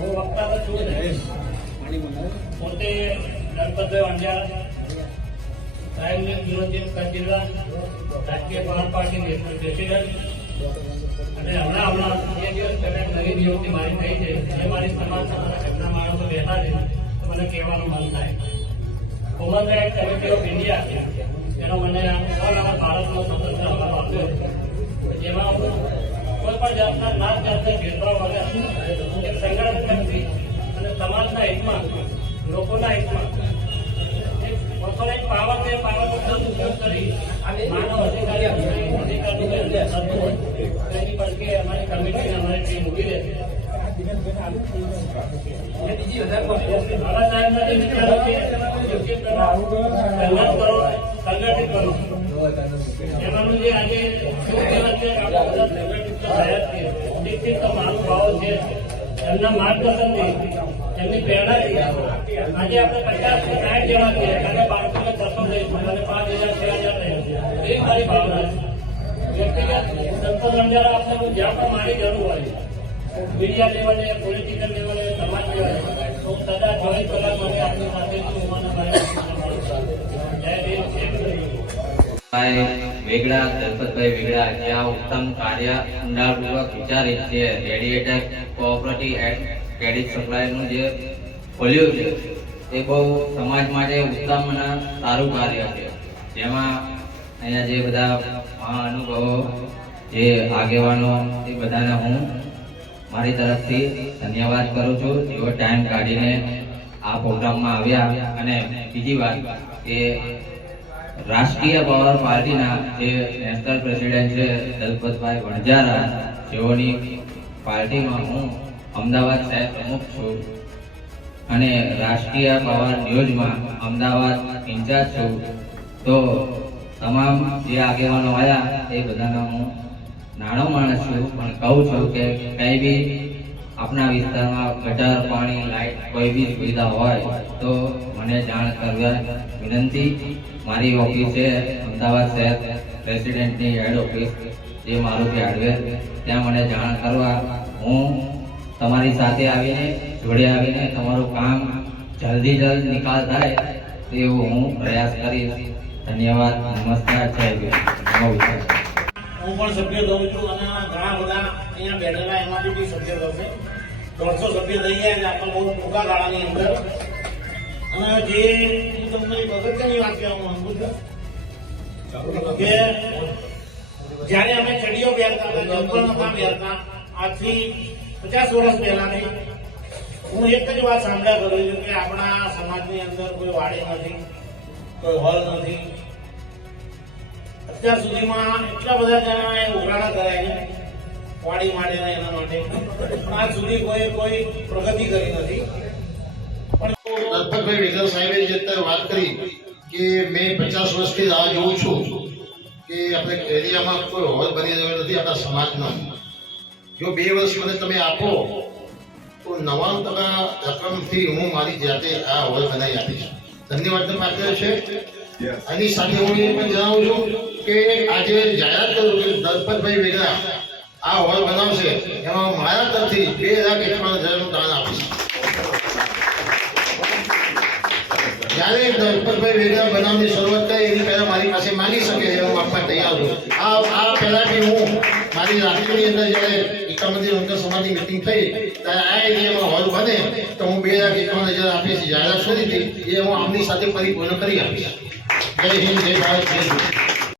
હું વક્તા તો છું પોતે ગણપતભાઈ વાંડિયા સાહેબની વિરોધી કચ્છ જિલ્લા રાજકીય પવાર પાર્ટી પ્રેસિડેન્ટ. અને હમણાં હમણાં બે દિવસ પહેલા નવી નિયુક્તિ મારી થઈ છે. એ મારી સમાજના મારા ઘરના માણસો બેઠા છે. તો મને કહેવાનું મન થાય. Common right committee of India એનો મને અમારા ભારતનો સ્વતંત્ર હવાલો આપ્યો. જેમાં હું કોઈ પણ જાતના નાત જાતના ભેદભાવ વગર એક સંગઠન થતું હોય અમારી કમિટી અમારી કરો સંગઠિત જે આજે. શિક્ષિત તો મહાનુભાવો છે એમના માર્ગદર્શનથી એમની પ્રેરણાથી આજે આપણે પચાસથી સાઠ જેવા છીએ અને પાંચ હજાર છ હજાર લઈશું એ મારી ભાવના છે સંતો બંજારા આપણે જ્યાં પણ મારી જરૂર હોય મીડિયા લેવલે પોલિટિકલ લેવલે, સમાજ લેવલે, તો હું સદા ચોવીસ કલાક માટે આપની સાથે જય જય વેગડા, દલપતભાઈ વેગડા જે આ ઉત્તમ કાર્ય ઊંડાણપૂર્વક વિચારી છે. રેડિએટર કોઓપરેટિવ એન્ડ ક્રેડિટ સપ્લાયનું જે ખોલ્યું છે, એ બહુ સમાજ માટે ઉત્તમ અને સારું કાર્ય છે. જેમાં અહીંયા જે બધા મહાઅનુભવો જે આગેવાનો એ બધાને હું મારી તરફથી ધન્યવાદ કરું છું. જેઓ ટાઈમ કાઢીને આ પ્રોગ્રામમાં આવ્યા અને બીજી વાત કે રાષ્ટ્રીય પાવર પાર્ટીના જે નેશનલ પ્રેસિડેન્ટ છે, દલપતભાઈ વણજારા જેઓની પાર્ટીમાં હું અમદાવાદ સાહેબ પ્રમુખ છું અને રાષ્ટ્રીય પાવર ન્યૂઝમાં અમદાવાદ ઇન્ચાર્જ છું. તો તમામ જે આગેવાનો આવ્યા એ બધાનો હું નાનો માણસ છું, પણ કહું છું કે કંઈ બી આપણા વિસ્તારમાં ગટર, પાણી લાઇટ કોઈ બી સુવિધા હોય, તો મને જાણ કરવા વિનંતી. મારી ઓફિસ છે, અમદાવાદ શહેર પ્રેસિડેન્ટની હેડ ઓફિસ, જે મારુતિ હાર્ડવેર. ત્યાં મને જાણ કરવા હું તમારી સાથે આવીને, જોડે આવીને તમારું કામ જલ્દી, જલ્દ નિકાલ થાય તેવો હું પ્રયાસ કરીશ. ધન્યવાદ, નમસ્કાર, જય વિચાર હું પણ સભ્ય દઉં છું અને ઘણા બધા અહીંયા બેઠેલા એમાંથી બી સભ્ય થશે. દોઢસો સભ્ય થઈ ગયા એટલે આપણે બહુ ટૂંકા ગાળાની અંદર. અને જે હું તમને એક અગત્યની વાત કહેવા માંગુ છું કે જ્યારે અમે ચડીઓ પહેરતા હતા જંગલ નતા પહેરતા આજથી પચાસ વર્ષ પહેલાની હું એક જ વાત સાંભળ્યા કરું છું કે આપણા સમાજની અંદર કોઈ વાડી નથી કોઈ હોલ નથી અત્યાર સુધીમાં એટલા બધા જણા ઉઘરાણા કરાય છે વાડી માટે એના માટે. આજ સુધી કોઈ કોઈ પ્રગતિ કરી નથી. લગભગભાઈ વેગલ સાહેબે જે અત્યારે વાત કરી કે મેં પચાસ વર્ષથી રાહ જોઉં છું કે આપણે એરિયામાં કોઈ હોલ બની રહ્યો નથી આપણા સમાજનો. જો બે વર્ષ મને તમે આપો, તો નવ્વાણું ટકા રકમથી હું મારી જાતે આ હોલ બનાવી આપીશ. ધન્યવાદ પાત્ર છે. આની સાથે હું એ પણ જણાવું છું કે આજે જાહેરાત કરું કે દલપતભાઈ વેગડા આ હોલ બનાવશે. એમાં મારા તરફથી બે લાખ એકાવન હજારનું દાન આપીશ જ્યારે દલપતભાઈ વેગડા બનાવની શરૂઆત થાય, એની પહેલા મારી પાસે માંગી શકે હું આપવા તૈયાર છું. આ આ પહેલાથી હું મારી રાત્રિની અંદર જ્યારે એકામંત્રી અંકર સમાજની મિટિંગ થઈ, ત્યારે આ એરિયામાં હોલ બને, તો હું બે લાખ એકાવન હજાર આપીશ, જાહેરાત કરી હતી, એ હું આમની સાથે પરિપૂર્ણ કરી આપીશ. જય હિન્દ જય ભારત જય હિન્દ